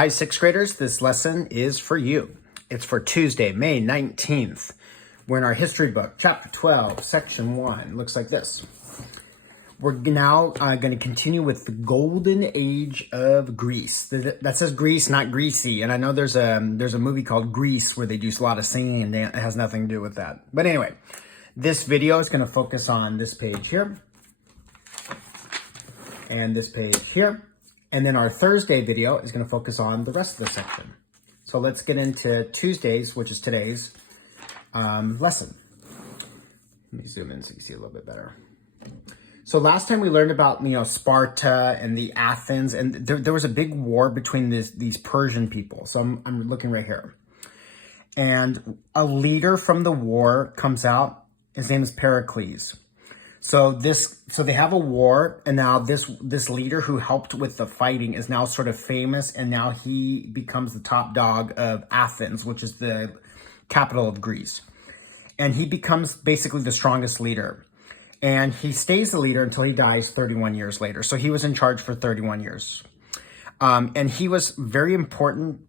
Hi, sixth graders. This lesson is for you. It's for Tuesday, May 19th. We're in our history book, chapter 12, section 1. Looks like this. We're now going to continue with the golden age of Greece. That says Greece, not greasy. And I know there's a movie called Grease where they do a lot of singing and it has nothing to do with that. But anyway, this video is going to focus on this page here and this page here. And then our Thursday video is going to focus on the rest of the section. So let's get into Tuesday's, which is today's lesson. Let me zoom in so you can see a little bit better. So last time we learned about, Sparta and the Athens, and there was a big war between these Persian people. So I'm looking right here. And a leader from the war comes out. His name is Pericles. So they have a war, and now this leader who helped with the fighting is now sort of famous, and now he becomes the top dog of Athens, which is the capital of Greece. And he becomes basically the strongest leader. And he stays the leader until he dies 31 years later. So he was in charge for 31 years. And he was very important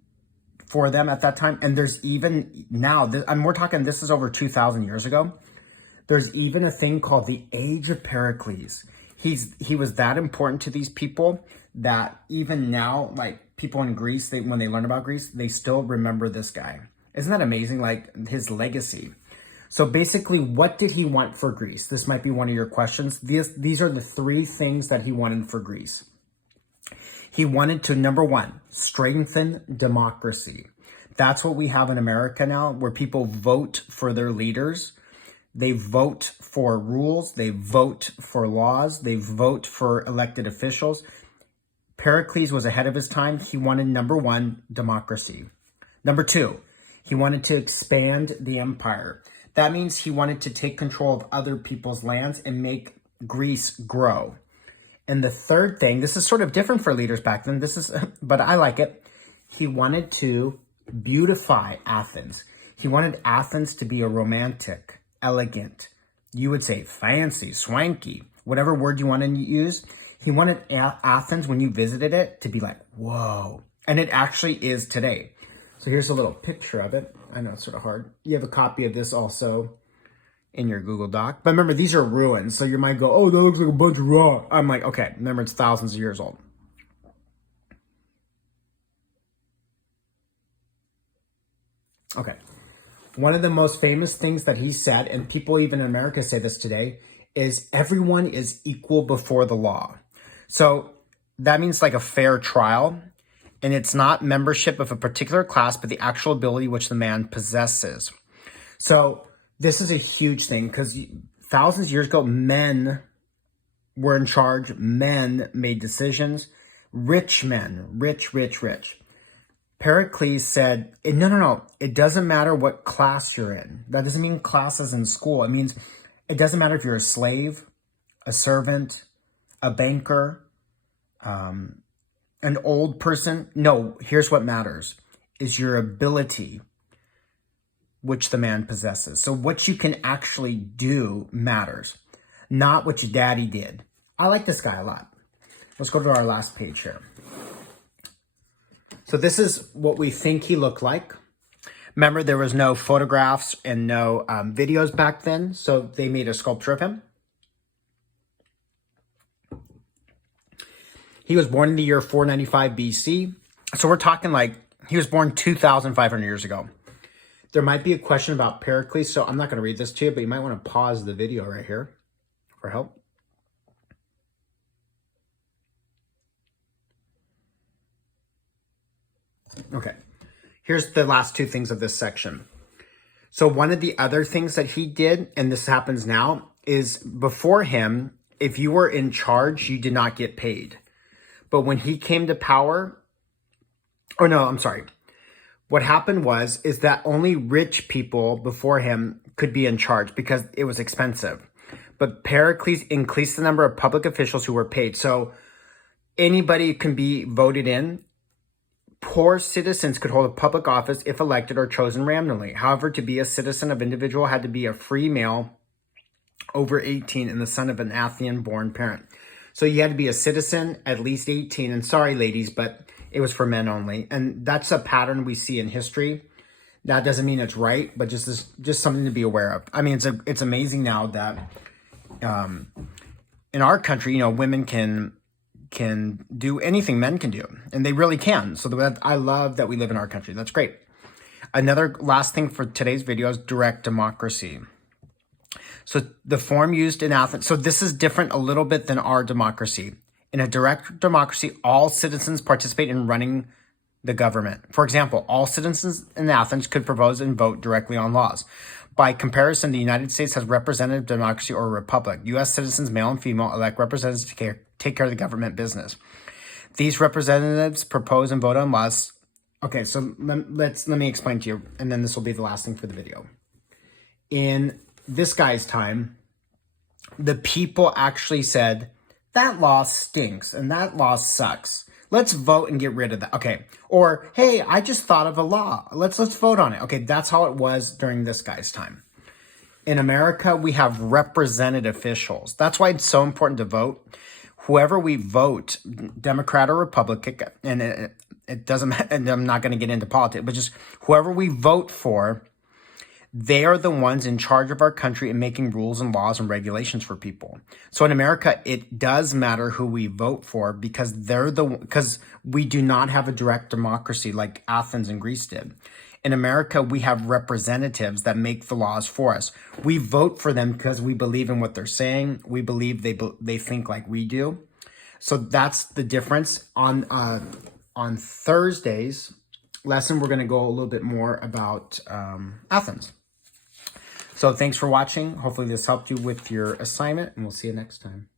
for them at that time. And there's even now, we're talking, this is over 2,000 years ago. There's even a thing called the Age of Pericles. He was that important to these people that even now, like people in Greece, when they learn about Greece, they still remember this guy. Isn't that amazing? Like his legacy. So basically, what did he want for Greece? This might be one of your questions. These are the three things that he wanted for Greece. He wanted to, number one, strengthen democracy. That's what we have in America now, where people vote for their leaders. They vote for rules, they vote for laws, they vote for elected officials. Pericles was ahead of his time. He wanted, number one, democracy. Number two, he wanted to expand the empire. That means he wanted to take control of other people's lands and make Greece grow. And the third thing, this is sort of different for leaders back then, but I like it. He wanted to beautify Athens. He wanted Athens to be a romantic, elegant, you would say fancy, swanky, whatever word you want to use. He wanted Athens, when you visited it, to be like, whoa. And it actually is today. So here's a little picture of it. I know it's sort of hard. You have a copy of this also in your Google Doc. But remember, these are ruins. So you might go, oh, that looks like a bunch of rock. I'm like, okay, remember, it's thousands of years old. Okay. One of the most famous things that he said, and people even in America say this today, is everyone is equal before the law. So that means like a fair trial. And it's not membership of a particular class, but the actual ability which the man possesses. So this is a huge thing because thousands of years ago, men were in charge. Men made decisions. Rich men, rich. Pericles said, no. It doesn't matter what class you're in. That doesn't mean classes in school. It means it doesn't matter if you're a slave, a servant, a banker, an old person. No, here's what matters is your ability, which the man possesses. So what you can actually do matters, not what your daddy did. I like this guy a lot. Let's go to our last page here. So this is what we think he looked like. Remember, there was no photographs and no videos back then, so they made a sculpture of him. He was born in the year 495 BC. So we're talking like he was born 2,500 years ago. There might be a question about Pericles, so I'm not going to read this to you, but you might want to pause the video right here for help. Okay, here's the last two things of this section. So one of the other things that he did, and this happens now, is before him, if you were in charge, you did not get paid. But when he came to power, what happened is that only rich people before him could be in charge because it was expensive. But Pericles increased the number of public officials who were paid. So anybody can be voted in. Poor citizens could hold a public office if elected or chosen randomly. However, to be a citizen of individual had to be a free male over 18 and the son of an Athenian-born parent. So you had to be a citizen, at least 18. And sorry, ladies, but it was for men only. And that's a pattern we see in history. That doesn't mean it's right, but just something to be aware of. I mean, it's amazing now that in our country, you know, women can do anything men can do, and they really can. So I love that we live in our country. That's great. Another last thing for today's video is direct democracy. So the form used in Athens, so this is different a little bit than our democracy. In a direct democracy, all citizens participate in running the government. For example, all citizens in Athens could propose and vote directly on laws. By comparison, the United States has representative democracy or a republic. U.S. citizens, male and female, elect representatives to take care of the government business. These representatives propose and vote on laws. Okay, so let me explain to you, and then this will be the last thing for the video. In this guy's time, the people actually said, that law stinks and that law sucks. Let's vote and get rid of that. Okay. Or, hey, I just thought of a law. Let's vote on it. Okay, that's how it was during this guy's time. In America, we have represented officials. That's why it's so important to vote. Whoever we vote, Democrat or Republican, and it doesn't matter, and I'm not going to get into politics, but just whoever we vote for, they are the ones in charge of our country and making rules and laws and regulations for people. So in America, it does matter who we vote for because because we do not have a direct democracy like Athens and Greece did. In America, we have representatives that make the laws for us. We vote for them because we believe in what they're saying. We believe they think like we do. So that's the difference. On Thursday's lesson, we're going to go a little bit more about Athens. So thanks for watching. Hopefully this helped you with your assignment, and we'll see you next time.